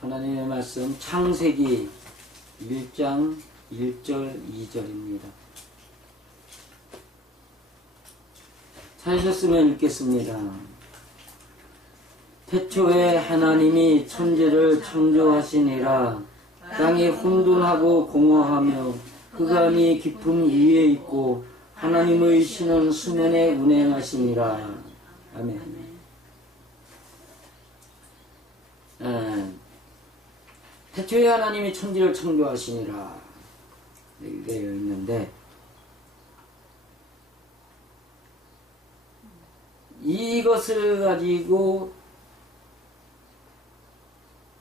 하나님의 말씀 창세기 1장 1절 2절입니다. 찾으셨으면 읽겠습니다. 태초에 하나님이 천지를 창조하시니라. 땅이 혼돈하고 공허하며 흑암이 깊음 위에 있고 하나님의 신은 수면에 운행하시니라. 아멘. 태초에 하나님이 천지를 창조하시니라 이렇게 되어 있는데, 이것을 가지고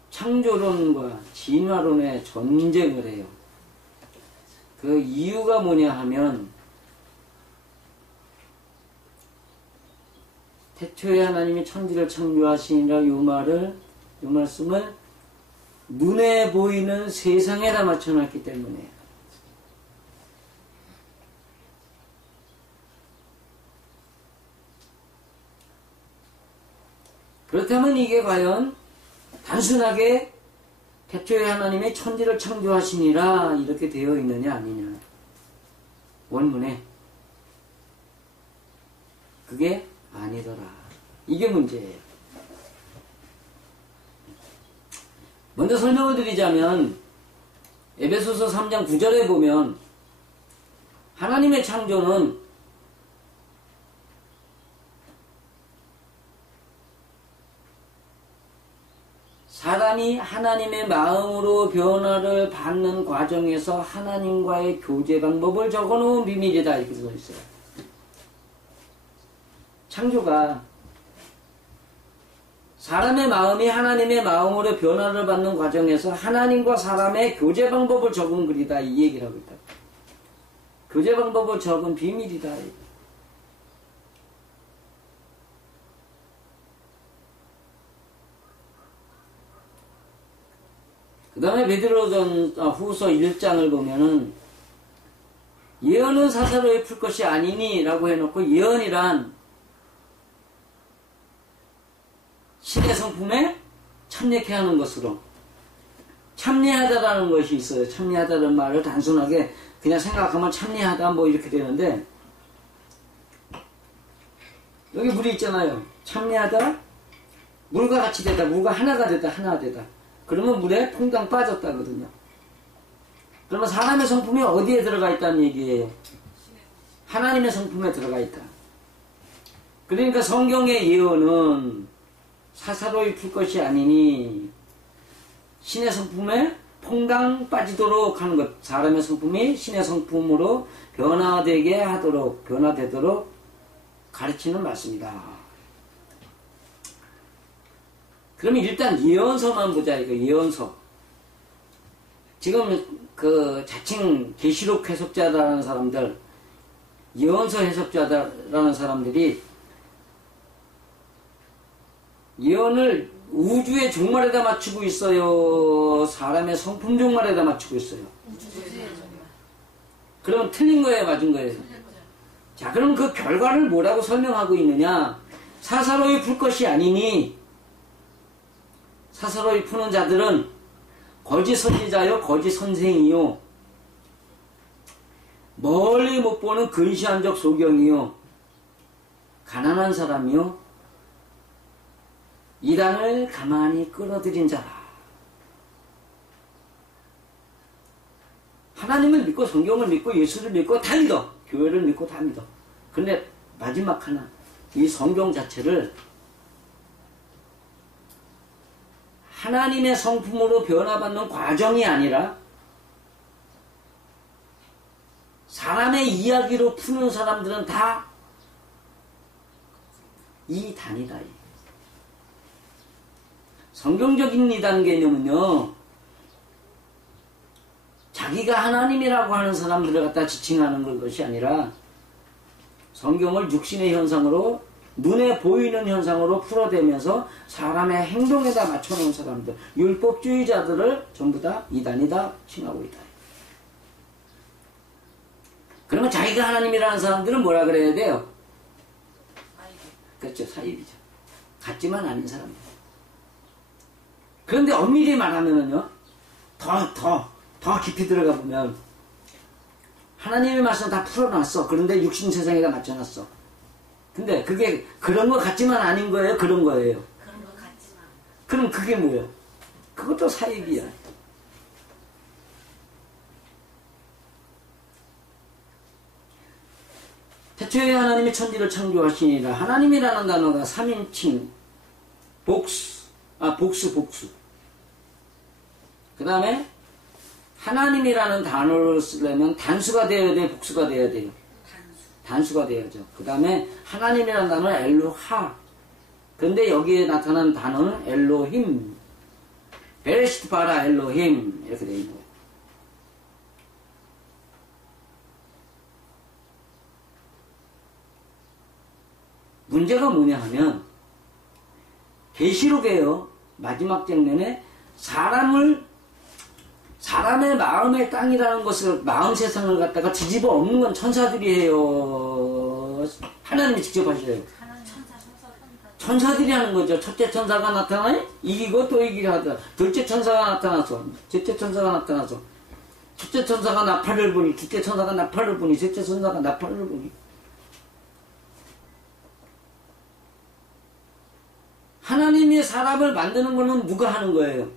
창조론과 진화론의 전쟁을 해요. 그 이유가 뭐냐 하면, 태초에 하나님이 천지를 창조하시니라 요 말씀을 눈에 보이는 세상에다 맞춰놨기 때문에, 그렇다면 이게 과연 단순하게 태초에 하나님이 천지를 창조하시니라 이렇게 되어 있느냐 아니냐, 원문에 그게 아니더라, 이게 문제예요. 먼저 설명을 드리자면, 에베소서 3장 9절에 보면 하나님의 창조는 사람이 하나님의 마음으로 변화를 받는 과정에서 하나님과의 교제 방법을 적어놓은 비밀이다 이렇게 써 있어요. 창조가 사람의 마음이 하나님의 마음으로 변화를 받는 과정에서 하나님과 사람의 교제 방법을 적은 글이다 이 얘기를 하고 있다. 교제 방법을 적은 비밀이다. 그 다음에 후서 1장을 보면은 예언은 사사로이 풀 것이 아니니 라고 해놓고, 예언이란 신의 성품에 참여케 하는 것으로, 참여하다라는 것이 있어요. 참여하다는 말을 단순하게 그냥 생각하면 참여하다 뭐 이렇게 되는데, 여기 물이 있잖아요. 참여하다, 물과 같이 되다, 물과 하나가 되다, 하나 되다. 그러면 물에 퐁당 빠졌다거든요. 그러면 사람의 성품이 어디에 들어가 있다는 얘기예요? 하나님의 성품에 들어가 있다. 그러니까 성경의 예언은 사사로이 풀 것이 아니니 신의 성품에 퐁당 빠지도록 하는 것, 사람의 성품이 신의 성품으로 변화되도록 가르치는 말씀이다. 그러면 일단 예언서만 보자. 이거 예언서. 지금 그 자칭 계시록 해석자라는 사람들, 예언서 해석자라는 사람들이 예언을 우주의 종말에다 맞추고 있어요? 사람의 성품 종말에다 맞추고 있어요? 그러면 틀린 거예요? 맞은 거예요? 자, 그럼 그 결과를 뭐라고 설명하고 있느냐? 사사로이 풀 것이 아니니, 사사로이 푸는 자들은 거짓 선지자요 거짓 선생이요 멀리 못 보는 근시안적 소경이요 가난한 사람이요 이단을 가만히 끌어들인 자라. 하나님을 믿고 성경을 믿고 예수를 믿고 다 믿어. 교회를 믿고 다 믿어. 근데 마지막 하나, 이 성경 자체를 하나님의 성품으로 변화받는 과정이 아니라 사람의 이야기로 푸는 사람들은 다 이단이다. 성경적인 이단 개념은요, 자기가 하나님이라고 하는 사람들을 갖다 지칭하는 것이 아니라 성경을 육신의 현상으로, 눈에 보이는 현상으로 풀어대면서 사람의 행동에다 맞춰놓은 사람들, 율법주의자들을 전부 다 이단이다 칭하고 있다. 그러면 자기가 하나님이라는 사람들은 뭐라 그래야 돼요? 그렇죠, 사입이죠. 같지만 아닌 사람들. 그런데 엄밀히 말하면은요, 더 깊이 들어가 보면, 하나님의 말씀 다 풀어놨어. 그런데 육신 세상에다 맞춰놨어. 근데 그게 그런 것 같지만 아닌 거예요? 그런 거예요? 그런 것 같지만. 그럼 그게 뭐예요? 그것도 사입이야. 태초에 하나님이 천지를 창조하시니라. 하나님이라는 단어가 3인칭, 복수. 그 다음에 하나님이라는 단어를 쓰려면 단수가 되어야 돼요? 복수가 되어야 돼요? 단수가 되어야죠. 그 다음에 하나님이라는 단어는 엘로하. 그런데 여기에 나타난 단어는 엘로힘. 베레시트 바라 엘로힘. 이렇게 되어 있는 거예요. 문제가 뭐냐 하면 계시록에요. 마지막 장면에 사람의 마음의 땅이라는 것을, 마음 세상을 갖다가 뒤집어 엎는 건 천사들이 해요. 하나님이 직접 하셔요. 천사들이 하는 거죠. 첫째 천사가 나타나니 이기고 또 이기려 하더라. 둘째 천사가 나타나서, 셋째 천사가 나타나서, 첫째 천사가 나팔을 부니, 둘째 천사가 나팔을 부니, 셋째 천사가 나팔을 부니. 하나님이 사람을 만드는 거는 누가 하는 거예요?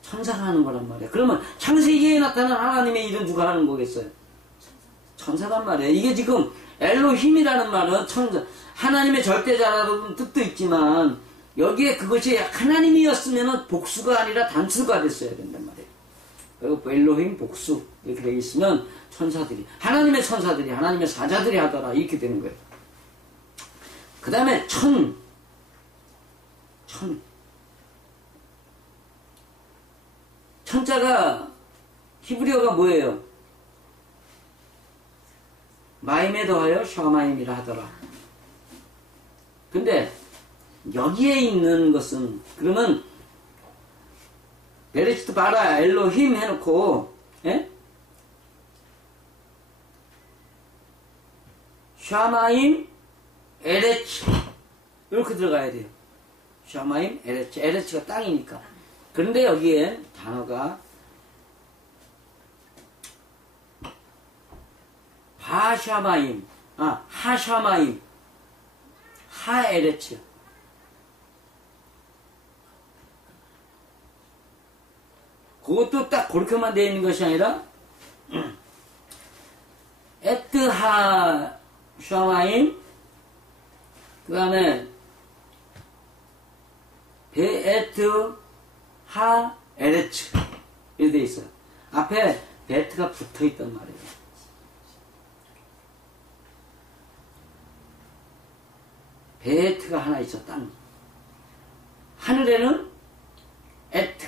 천사가 하는 거란 말이에요. 그러면 창세기에 나타난 하나님의 일은 누가 하는 거겠어요? 천사란 말이에요. 이게 지금 엘로힘이라는 말은 천사, 하나님의 절대자라는 뜻도 있지만 여기에 그것이 하나님이었으면 복수가 아니라 단수가 됐어야 된단 말이에요. 그리고 엘로힘 복수 이렇게 되어 있으면 천사들이, 하나님의 천사들이, 하나님의 사자들이 하더라 이렇게 되는 거예요. 그 다음에 천자가 히브리어가 뭐예요? 마임에 더하여 샤마임이라 하더라. 근데 여기에 있는 것은, 그러면 베레시트 바라 엘로힘 해놓고 샤마임 에레치 이렇게 들어가야 돼요. 샤마임 에레치, 에레치가 땅이니까. 그런데 여기에 단어가 하샤마임, 하샤마임, 하에레치. 그것도 딱 그렇게만 되어 있는 것이 아니라 에트하 샤마임, 그 다음에 베에트 하 에레츠 이렇게 되어 있어요. 앞에 베트가 붙어 있단 말이에요. 베트가 하나 있어, 땅. 하늘에는 에트,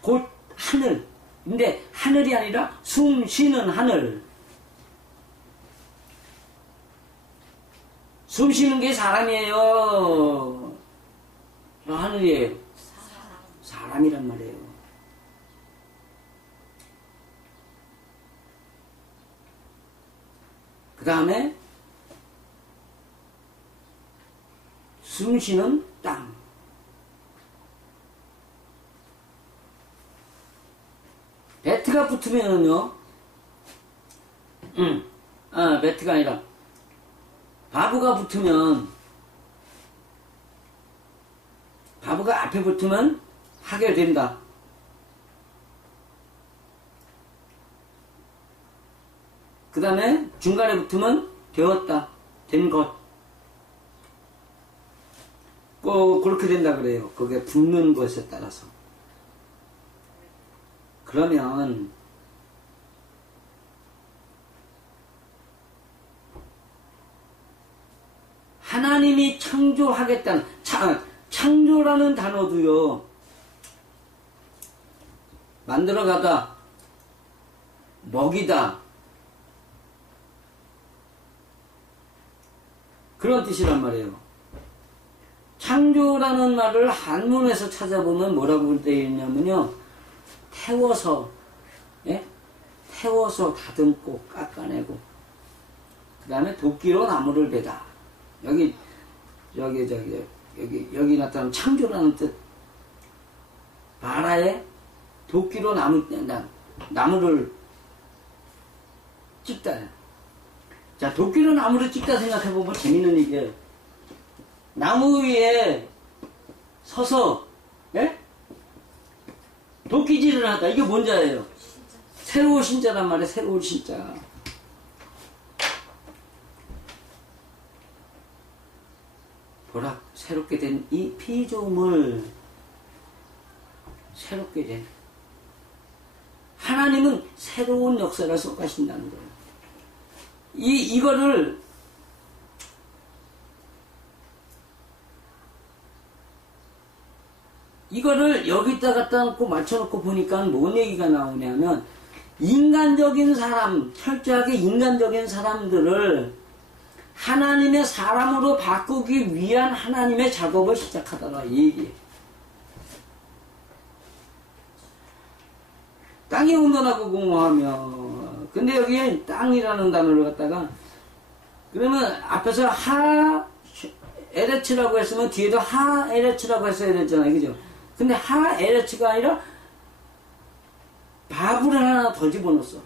곧 하늘. 근데 하늘이 아니라 숨 쉬는 하늘. 숨 쉬는 게 사람이에요. 하늘이에요. 사람이란 말이에요. 그 다음에 숨 쉬는 땅. 베트가 붙으면은요, 베트가 아니라 바브가 붙으면, 바브가 앞에 붙으면 하게 된다. 그 다음에 중간에 붙으면 되었다. 된 것. 그렇게 된다 그래요. 그게 붙는 것에 따라서. 그러면 하나님이 창조하겠다는, 창조라는 단어도요, 만들어가다, 먹이다, 그런 뜻이란 말이에요. 창조라는 말을 한문에서 찾아보면 뭐라고 되어 있냐면요, 태워서, 태워서 다듬고 깎아내고, 그 다음에 도끼로 나무를 베다. 여기 나타난 창조라는 뜻. 바다에 도끼로 나무를 찍다. 자, 도끼로 나무를 찍다 생각해보면 재밌는 얘기예요. 나무 위에 서서, 예? 도끼질을 하다. 이게 뭔 자예요? 새로운 신자란 말이에요. 새로운 신자. 보라, 새롭게 된 이 피조물, 새롭게 된 하나님은 새로운 역사를 쏟아신다는 거예요. 이거를 여기다 갖다 놓고 맞춰놓고 보니까 뭔 얘기가 나오냐면, 인간적인 사람, 철저하게 인간적인 사람들을 하나님의 사람으로 바꾸기 위한 하나님의 작업을 시작하더라, 이 얘기예요. 땅이 온전하고 공허하며, 근데 여기에 땅이라는 단어를 갖다가, 그러면 앞에서 에레츠라고 했으면 뒤에도 에레츠라고 했어야 됐잖아요, 그죠? 근데 에레츠가 아니라 바브를 하나 더 집어넣었어.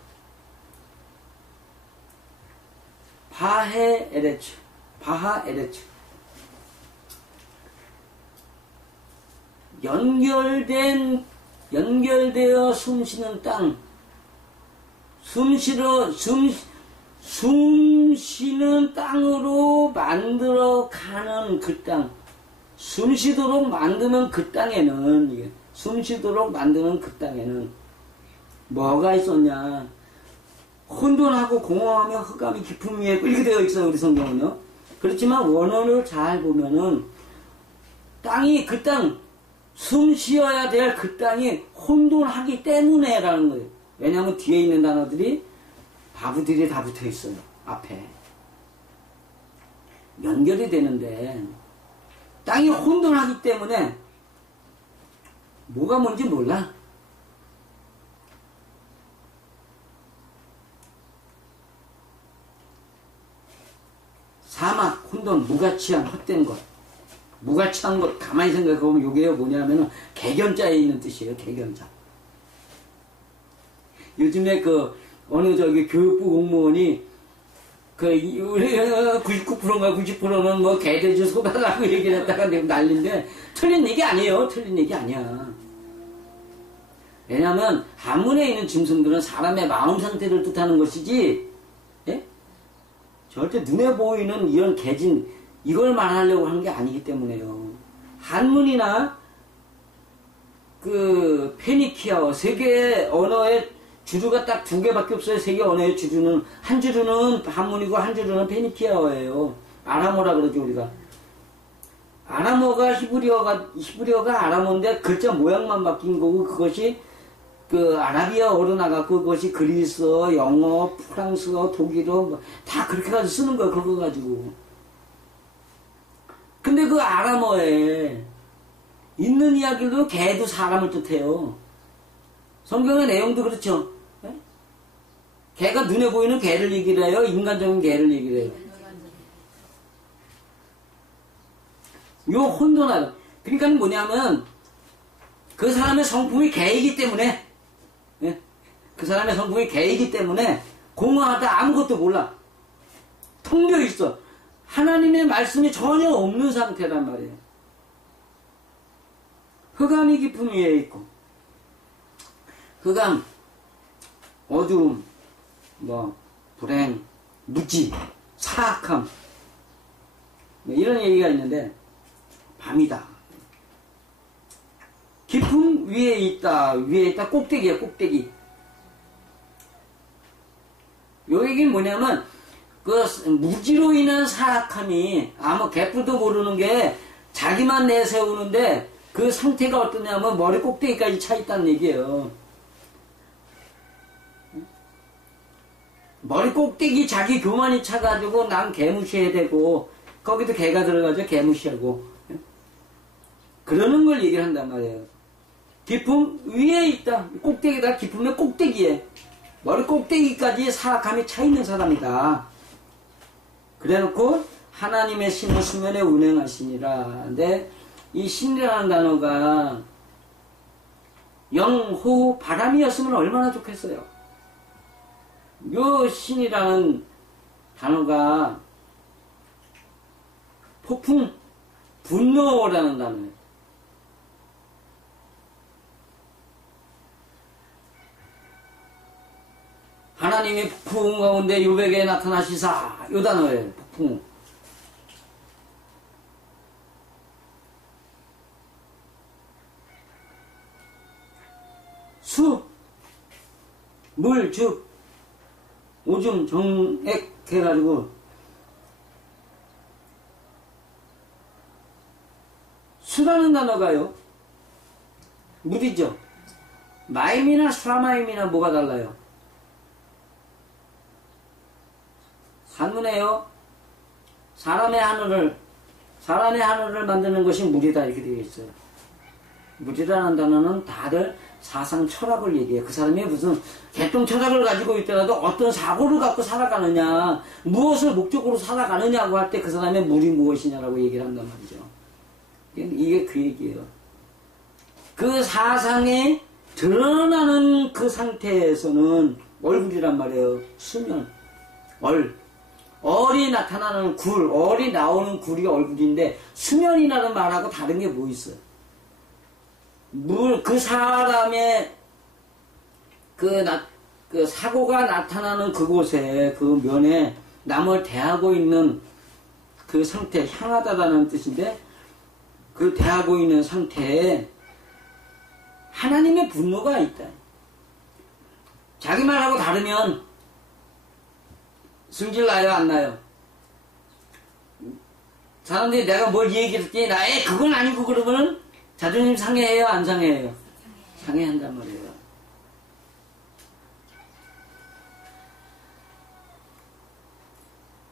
바하 에레츠. 연결되어 숨쉬는 땅. 숨쉬는 땅으로 만들어 가는 그 땅. 숨쉬도록 만드는 그 땅에는, 뭐가 있었냐. 혼돈하고 공허하며 흑암이 깊음 위에 이렇게 되어 있어요, 우리 성경은요. 그렇지만 원어를 잘 보면은 그 땅, 숨 쉬어야 될 그 땅이 혼돈하기 때문에라는 거예요. 왜냐하면 뒤에 있는 단어들이 바브들이 다 붙어 있어요, 앞에. 연결이 되는데, 땅이 혼돈하기 때문에 뭐가 뭔지 몰라. 사막, 혼돈, 무가치한 헛된 것. 무가치한 것, 가만히 생각해보면 이게 뭐냐면은 개견자에 있는 뜻이에요, 개견자. 요즘에 어느 교육부 공무원이 우리 99%인가 90%는 뭐 개돼지 소다라고 얘기를 했다가 난리인데, 틀린 얘기 아니에요. 틀린 얘기 아니야. 왜냐면 한문에 있는 짐승들은 사람의 마음 상태를 뜻하는 것이지, 예? 절대 눈에 보이는 이런 개진, 이걸 말하려고 하는 게 아니기 때문에요. 한문이나 페니키아어, 세계의 언어의 주류가 딱 2개밖에 없어요. 세계 언어의 주류는. 한 주류는 한문이고 한 주류는 페니키아어예요. 아람어라 그러죠, 우리가. 아람어가 히브리어가 아람어인데 글자 모양만 바뀐 거고, 그것이 아라비아어로 나갔고, 그것이 그리스어, 영어, 프랑스어, 독일어, 다 그렇게 가지고 쓰는 거예요, 그거 가지고. 근데 그 아람어에 있는 이야기도 개도 사람을 뜻해요. 성경의 내용도 그렇죠. 네? 개가 눈에 보이는 개를 얘기를 해요. 인간적인 개를 얘기를 해요. 요 혼돈하다. 그러니까 뭐냐면 그 사람의 성품이 개이기 때문에, 네? 그 사람의 성품이 개이기 때문에 공허하다, 아무것도 몰라. 텅 비어 있어. 하나님의 말씀이 전혀 없는 상태란 말이에요. 흑암이 깊은 위에 있고, 흑암, 어두움, 불행, 무지, 사악함, 이런 얘기가 있는데, 밤이다. 깊음 위에 있다, 꼭대기야, 꼭대기. 요 얘기는 뭐냐면, 무지로 인한 사악함이, 개뿔도 모르는 게 자기만 내세우는데, 그 상태가 어떠냐면 머리 꼭대기까지 차 있다는 얘기예요. 머리 꼭대기 자기 교만이 차가지고 난 개무시해야 되고, 거기도 개가 들어가죠. 개무시하고. 그러는 걸 얘기를 한단 말이에요. 깊음 위에 있다. 꼭대기다. 깊으면 꼭대기에. 머리 꼭대기까지 사악함이 차 있는 사람이다. 그래놓고 하나님의 신은 수면에 운행하시니라. 근데 이 신이라는 단어가 영호 바람이었으면 얼마나 좋겠어요. 요 신이라는 단어가 폭풍, 분노라는 단어예요. 하나님이 폭풍 가운데 요백에 나타나시사, 요 단어예요. 폭풍. 수, 물, 즉, 오줌, 정액 해가지고 수라는 단어가요. 물이죠. 마임이나 수라마임이나 뭐가 달라요? 산문에요. 사람의 하늘을 만드는 것이 물이다 이렇게 되어 있어요. 물이라는 단어는 다들 사상 철학을 얘기해요. 그 사람이 무슨 개똥 철학을 가지고 있더라도 어떤 사고를 갖고 살아가느냐, 무엇을 목적으로 살아가느냐고 할 때 그 사람의 물이 무엇이냐라고 얘기를 한단 말이죠. 이게 그 얘기예요. 그 사상에 드러나는 그 상태에서는 얼굴이란 말이에요. 수면, 얼이 나타나는 굴, 얼이 나오는 굴이 얼굴인데 수면이라는 말하고 다른 게 뭐 있어요? 그 사람의 그 사고가 나타나는 그곳에, 그 면에 남을 대하고 있는 그 상태, 향하다라는 뜻인데, 그 대하고 있는 상태에 하나님의 분노가 있다. 자기 말하고 다르면 승질 나요, 안 나요? 사람들이 내가 뭘 얘기했더니 나에 그건 아니고 그러면은 자존심 상해해요, 안 상해해요? 상해한단 말이에요.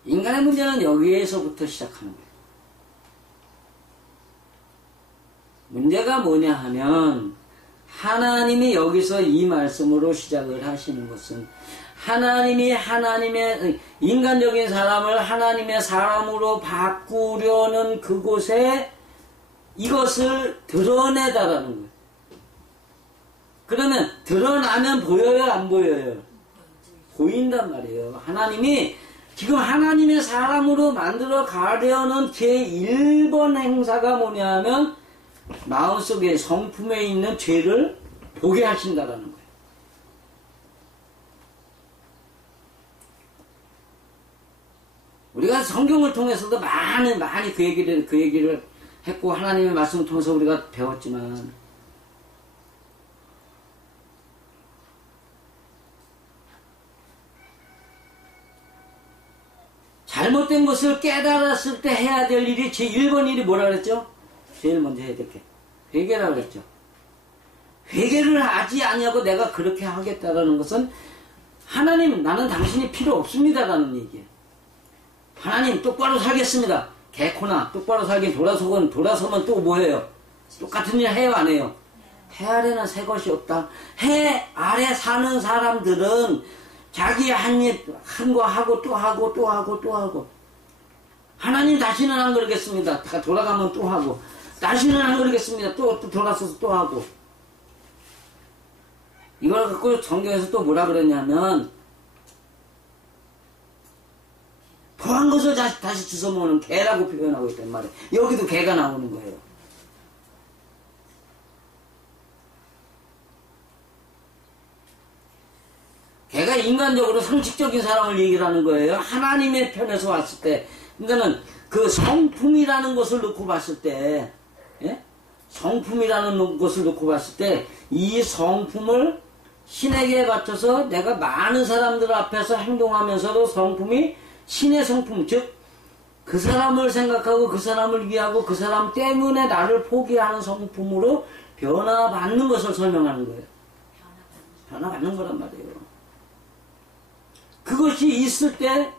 인간의 문제는 여기에서부터 시작하는 거예요. 문제가 뭐냐 하면 하나님이 여기서 이 말씀으로 시작을 하시는 것은 하나님이 인간적인 사람을 하나님의 사람으로 바꾸려는 그곳에 이것을 드러내다라는 거예요. 그러면 드러나면 보여요, 안 보여요? 보인단 말이에요. 하나님이 지금 하나님의 사람으로 만들어 가려는 제1번 행사가 뭐냐면 마음속에 성품에 있는 죄를 보게 하신다라는 거예요. 우리가 성경을 통해서도 많이 그 얘기를 했고 하나님의 말씀을 통해서 우리가 배웠지만 잘못된 것을 깨달았을 때 해야 될 일이 제1번 일이 뭐라 그랬죠? 제일 먼저 해야 될 게 회개라고 그랬죠. 회개를 하지 아니하고 내가 그렇게 하겠다라는 것은 하나님, 나는 당신이 필요 없습니다라는 얘기예요. 하나님, 똑바로 살겠습니다. 개코나 똑바로 살긴 돌아서면 또 뭐예요? 똑같은 일 해요, 안 해요? 해 아래는 새 것이 없다. 해 아래 사는 사람들은 자기 한 거 하고 또 하고 또 하고 또 하고. 하나님, 다시는 안 그러겠습니다. 다 돌아가면 또 하고. 다시는 안 그러겠습니다. 또 돌아서서 또 하고. 이걸 갖고 성경에서 또 뭐라 그랬냐면 토한 것을 다시 주워 먹는 개라고 표현하고 있단 말이에요. 여기도 개가 나오는 거예요. 개가 인간적으로 상식적인 사람을 얘기를 하는 거예요. 하나님의 편에서 왔을 때. 그러니까는 그 성품이라는 것을 놓고 봤을 때, 예? 성품이라는 것을 놓고 봤을 때, 이 성품을 신에게 바쳐서 내가 많은 사람들 앞에서 행동하면서도 성품이 신의 성품, 즉, 그 사람을 생각하고 그 사람을 위하고 그 사람 때문에 나를 포기하는 성품으로 변화받는 것을 설명하는 거예요. 변화받는 거란 말이에요. 그것이 있을 때,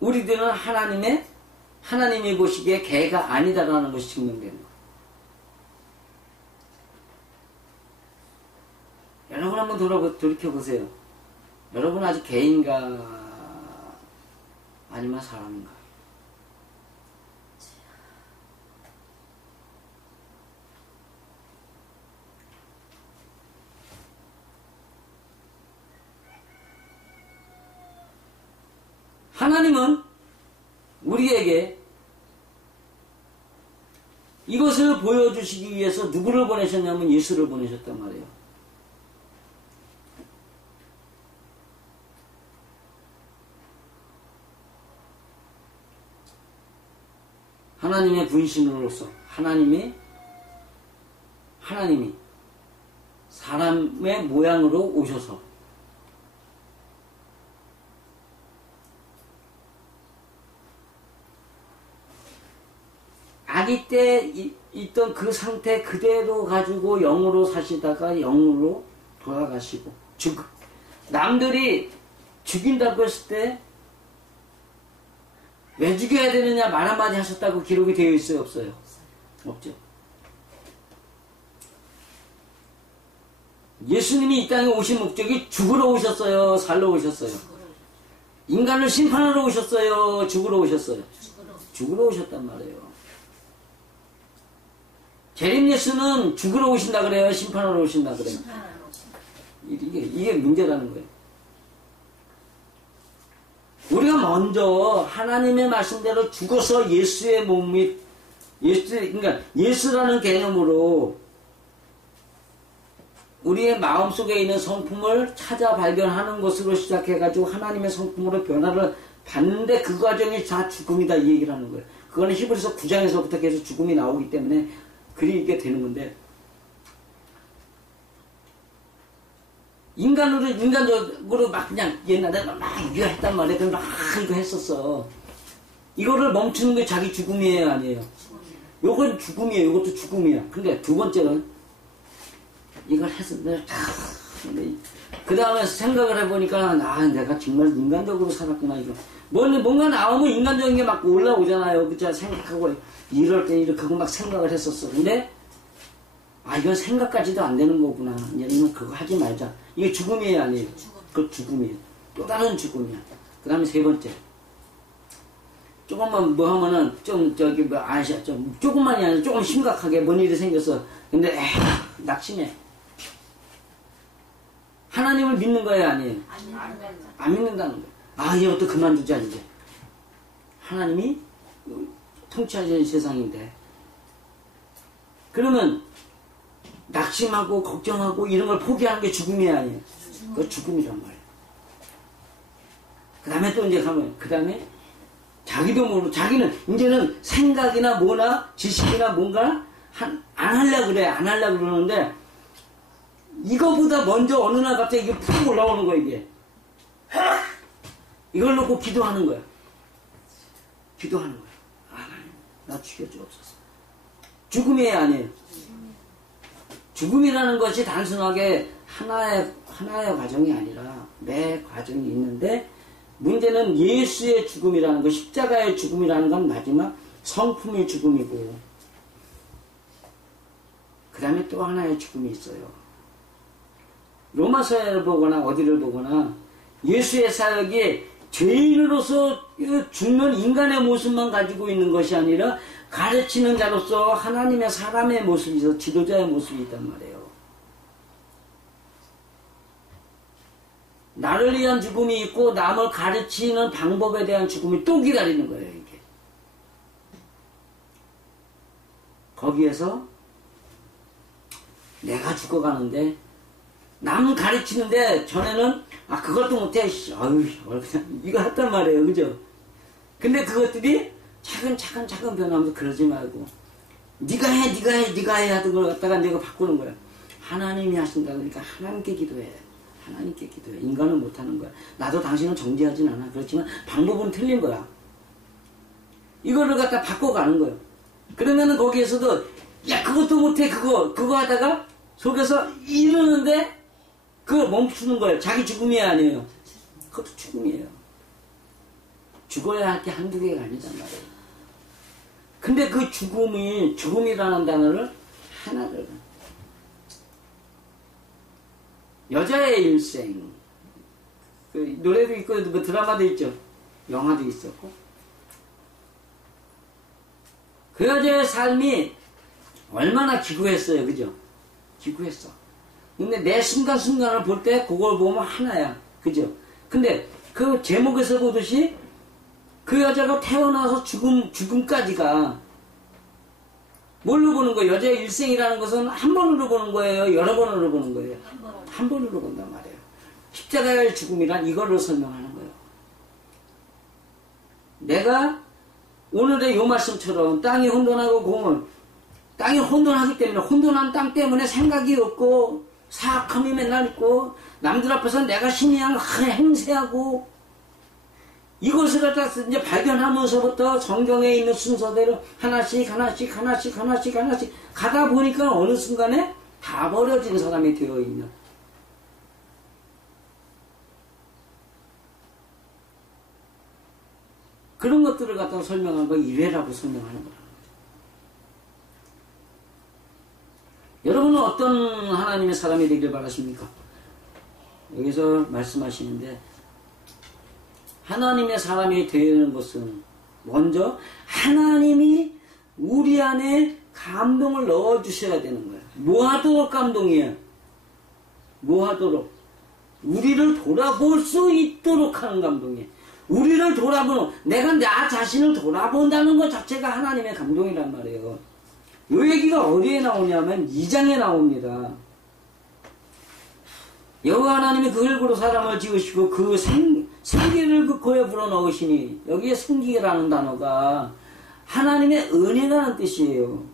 우리들은 하나님이 보시기에 개가 아니다라는 것이 증명되는 거예요. 여러분 한번 돌이켜보세요. 여러분 아직 개인가 아니면 사람인가? 하나님은 우리에게 이것을 보여주시기 위해서 누구를 보내셨냐면 예수를 보내셨단 말이에요. 하나님의 분신으로서 하나님이 사람의 모양으로 오셔서 아기 때 있던 그 상태 그대로 가지고 영으로 사시다가 영으로 돌아가시고 남들이 죽인다고 했을 때 왜 죽여야 되느냐 말 한마디 하셨다고 기록이 되어 있어요? 없어요? 없죠. 예수님이 이 땅에 오신 목적이 죽으러 오셨어요? 살러 오셨어요? 인간을 심판하러 오셨어요? 죽으러 오셨어요? 죽으러 오셨단 말이에요. 재림 예수는 죽으러 오신다 그래요? 심판하러 오신다 그래요? 이게 문제라는 거예요. 우리가 먼저 하나님의 말씀대로 죽어서 예수의 몸 그러니까 예수라는 개념으로 우리의 마음속에 있는 성품을 찾아 발견하는 것으로 시작해가지고 하나님의 성품으로 변화를 받는데 그 과정이 다 죽음이다 이 얘기를 하는 거예요. 그거는 히브리서 9장에서부터 계속 죽음이 나오기 때문에 그리게 되는 건데 인간적으로 막 그냥 옛날에 막 이거 했단 말이에요. 그럼 막 이거 했었어. 이거를 멈추는 게 자기 죽음이에요, 아니에요? 요건 죽음이에요. 요것도 죽음이야. 근데 두 번째는 이걸 해서 그 다음에 생각을 해보니까 내가 정말 인간적으로 살았구나 이거. 뭔가 나오면 인간적인 게 막 올라오잖아요. 그쵸? 생각하고 이럴 때 이렇게 하고 막 생각을 했었어. 근데 이건 생각까지도 안 되는 거구나. 이러면 그거 하지 말자. 이게 죽음이에요, 아니에요? 그 죽음이에요. 또 다른 죽음이야. 그 다음에 세 번째. 조금만 뭐 하면은 좀 조금만이 아니라 조금 심각하게 뭔 일이 생겼어. 근데 낙심해. 하나님을 믿는 거예요, 아니에요? 안 믿는다는 거예요. 이것도 그만두자 이제. 하나님이 통치하시는 세상인데. 그러면 낙심하고 걱정하고 이런 걸 포기하는 게 죽음이 아니에요. 그거 죽음이란 말이에요. 그 다음에 또 이제 가면, 그 다음에 자기도 모르고, 자기는 이제는 생각이나 뭐나 지식이나 뭔가 안 하려고 그래. 안 하려고 그러는데, 이거보다 먼저 어느 날 갑자기 이게 푹 올라오는 거야, 이게. 이걸 놓고 기도하는 거야. 기도하는 거야. 하나님, 나 죽여주옵소서. 죽음이에요, 아니에요? 죽음이라는 것이 단순하게 하나의 과정이 아니라 매 과정이 있는데 문제는 예수의 죽음이라는 것, 십자가의 죽음이라는 건 마지막 성품의 죽음이고 그 다음에 또 하나의 죽음이 있어요. 로마서를 보거나 어디를 보거나 예수의 사역이 죄인으로서 죽는 인간의 모습만 가지고 있는 것이 아니라 가르치는 자로서 하나님의 사람의 모습이 있어, 지도자의 모습이 있단 말이에요. 나를 위한 죽음이 있고 남을 가르치는 방법에 대한 죽음이 또 기다리는 거예요, 이게. 거기에서 내가 죽어가는데 남 가르치는데 전에는 그것도 못해, 그냥 이거 했단 말이에요, 그죠? 근데 그것들이 차근차근 변하면서 그러지 말고 네가 해 하던 걸 갖다가 내가 바꾸는 거야. 하나님이 하신다 그러니까 하나님께 기도해. 인간은 못하는 거야. 나도 당신은 정죄하진 않아. 그렇지만 방법은 틀린 거야. 이거를 갖다 바꿔가는 거예요. 그러면은 거기에서도 그것도 못해 그거 하다가 속에서 이러는데 그걸 멈추는 거예요. 자기 죽음이 아니에요. 그것도 죽음이에요. 죽어야 할 게 한두 개가 아니단 말이에요. 근데 그 죽음이라는 단어를 하나를 여자의 일생, 그 노래도 있고 뭐 드라마도 있죠. 영화도 있었고 그 여자의 삶이 얼마나 기구했어요, 그죠? 기구했어. 근데 내 순간순간을 볼 때 그걸 보면 하나야, 그죠? 근데 그 제목에서 보듯이 그 여자가 태어나서 죽음까지가 뭘로 보는 거예요? 여자의 일생이라는 것은 한 번으로 보는 거예요? 여러 번으로 보는 거예요? 한 번으로 본단 말이에요. 십자가의 죽음이란 이걸로 설명하는 거예요. 내가 오늘의 요 말씀처럼 땅이 혼돈하고 공을, 땅이 혼돈하기 때문에, 혼돈한 땅 때문에 생각이 없고 사악함이 맨날 있고 남들 앞에서 내가 신이 행세하고, 이것을 갖다 이제 발견하면서부터 성경에 있는 순서대로 하나씩 가다 보니까 어느 순간에 다 버려진 사람이 되어 있는, 그런 것들을 갖다가 설명한 거 이래라고 설명하는 거라는 거죠. 여러분은 어떤 하나님의 사람이 되길 바라십니까? 여기서 말씀하시는데, 하나님의 사람이 되는 것은 먼저 하나님이 우리 안에 감동을 넣어주셔야 되는 거예요. 뭐하도록 감동이에요? 뭐하도록? 우리를 돌아볼 수 있도록 하는 감동이에요. 우리를 돌아보는, 내가 나 자신을 돌아본다는 것 자체가 하나님의 감동이란 말이에요. 이 얘기가 어디에 나오냐면 2장에 나옵니다. 여호와 하나님이 그 흙으로 사람을 지으시고 그 생기를 그 코에 불어넣으시니, 여기에 생기라는 단어가 하나님의 은혜라는 뜻이에요.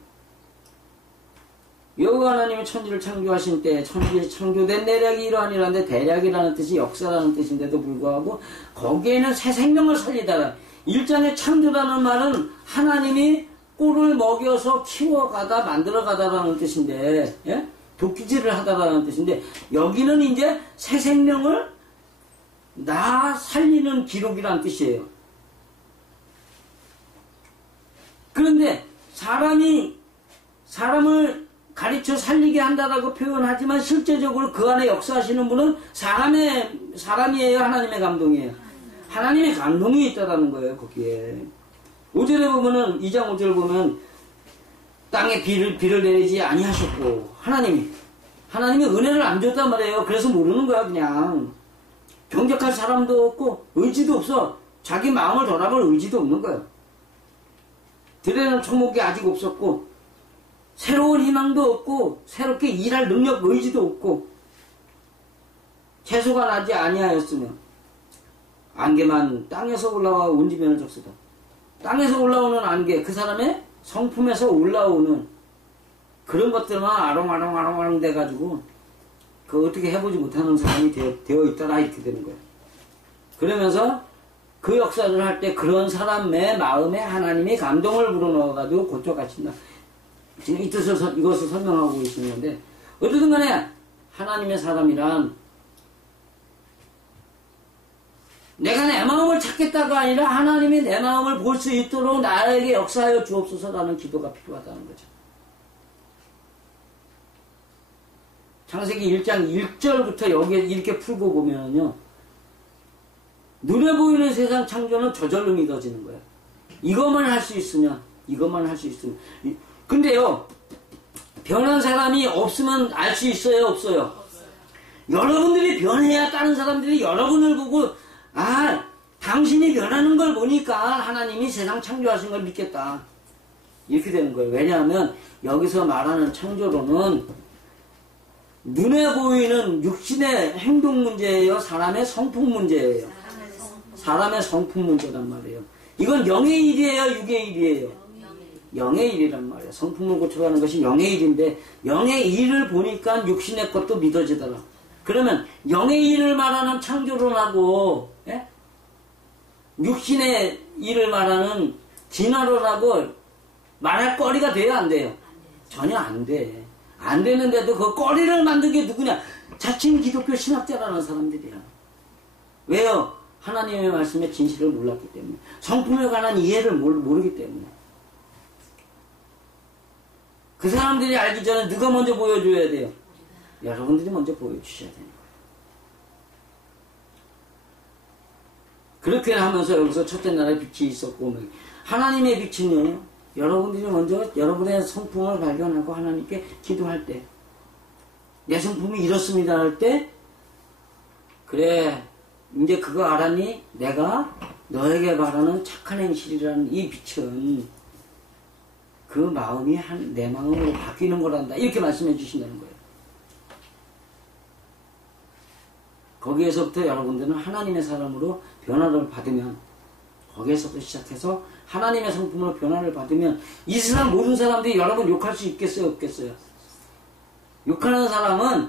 여호와 하나님이 천지를 창조하신 때 천지에 창조된 내력이 이러하니라는데, 대략이라는 뜻이 역사라는 뜻인데도 불구하고 거기에는 새 생명을 살리다라, 1장의 창조라는 말은 하나님이 꼴을 먹여서 키워가다 만들어가다라는 뜻인데, 예? 도끼질을 하다라는 뜻인데, 여기는 이제 새 생명을 나 살리는 기록이라는 뜻이에요. 그런데 사람을 가르쳐 살리게 한다라고 표현하지만 실제적으로 그 안에 역사하시는 분은 사람이에요? 하나님의 감동이에요? 하나님의 감동이 있다라는 거예요, 거기에. 5절에 보면은, 2장 5절 보면, 땅에 비를 내리지 아니하셨고, 하나님이 은혜를 안 줬단 말이에요. 그래서 모르는 거야, 그냥. 경작할 사람도 없고, 의지도 없어. 자기 마음을 돌아볼 의지도 없는 거예요. 들에는 초목이 아직 없었고, 새로운 희망도 없고, 새롭게 일할 능력, 의지도 없고, 채소가 나지 아니하였으며, 안개만 땅에서 올라와 온지면을 적시다. 땅에서 올라오는 안개, 그 사람의 성품에서 올라오는 그런 것들만 아롱아롱 돼가지고, 어떻게 해보지 못하는 사람이 되어 있더라, 이렇게 되는 거예요. 그러면서 그 역사를 할 때 그런 사람의 마음에 하나님이 감동을 불어넣어가지고 고쳐가신다. 지금 이 뜻을, 이것을 설명하고 있는데, 어쨌든 간에 하나님의 사람이란 내가 내 마음을 찾겠다가 아니라 하나님이 내 마음을 볼 수 있도록 나에게 역사하여 주옵소서라는 기도가 필요하다는 거죠. 창세기 1장 1절부터 여기에 이렇게 풀고 보면요, 눈에 보이는 세상 창조는 저절로 믿어지는 거예요. 이것만 할 수 있으면. 근데요, 변한 사람이 없으면 알 수 있어요, 없어요? 여러분들이 변해야 다른 사람들이 여러분을 보고, 당신이 변하는 걸 보니까 하나님이 세상 창조하신 걸 믿겠다, 이렇게 되는 거예요. 왜냐하면 여기서 말하는 창조론은 눈에 보이는 육신의 행동 문제예요? 사람의 성품 문제예요? 사람의 성품 문제란 말이에요. 이건 영의 일이에요? 육의 일이에요? 영의 일이란 말이에요. 성품을 고쳐가는 것이 영의 일인데, 영의 일을 보니까 육신의 것도 믿어지더라. 그러면 영의 일을 말하는 창조론하고, 예? 육신의 일을 말하는 진화론하고 말할 거리가 돼요, 안 돼요? 전혀 안 돼. 안 되는데도 그 거리를 만든 게 누구냐? 자칭 기독교 신학자라는 사람들이야. 왜요? 하나님의 말씀의 진실을 몰랐기 때문에. 성품에 관한 이해를 모르기 때문에. 그 사람들이 알기 전에 누가 먼저 보여줘야 돼요? 여러분들이 먼저 보여주셔야 되는 거예요. 그렇게 하면서 여기서 첫째 날에 빛이 있었고, 하나님의 빛은요, 여러분들이 먼저 여러분의 성품을 발견하고 하나님께 기도할 때, 내 성품이 이렇습니다 할 때, 그래, 이제 그거 알았니? 내가 너에게 바라는 착한 행실이라는 이 빛은 그 마음이 내 마음으로 바뀌는 거란다. 이렇게 말씀해 주신다는 거예요. 거기에서부터 여러분들은 하나님의 사람으로 변화를 받으면, 거기에서부터 시작해서 하나님의 성품으로 변화를 받으면 이 세상 모든 사람들이 여러분 욕할 수 있겠어요, 없겠어요? 욕하는 사람은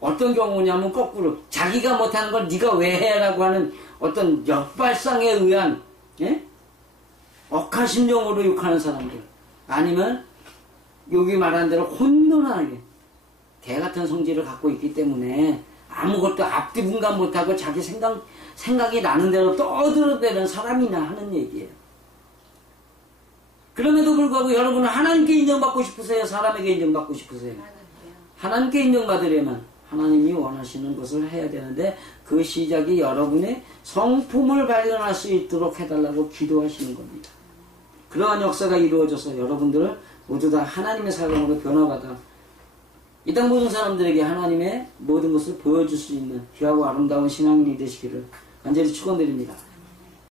어떤 경우냐면 거꾸로 자기가 못하는 걸 네가 왜 해? 라고 하는 어떤 역발상에 의한 억하심령으로 욕하는 사람들, 아니면 여기 말한 대로 혼돈하게 개같은 성질을 갖고 있기 때문에 아무것도 앞뒤 분간 못하고 자기 생각이 나는 대로 떠들어대는 사람이나 하는 얘기예요. 그럼에도 불구하고 여러분은 하나님께 인정받고 싶으세요? 사람에게 인정받고 싶으세요? 하나님께 인정받으려면 하나님이 원하시는 것을 해야 되는데, 그 시작이 여러분의 성품을 발견할 수 있도록 해달라고 기도하시는 겁니다. 그러한 역사가 이루어져서 여러분들을 모두 다 하나님의 사람으로 변화받아 이 땅 모든 사람들에게 하나님의 모든 것을 보여줄 수 있는 귀하고 아름다운 신앙인이 되시기를 간절히 축원드립니다.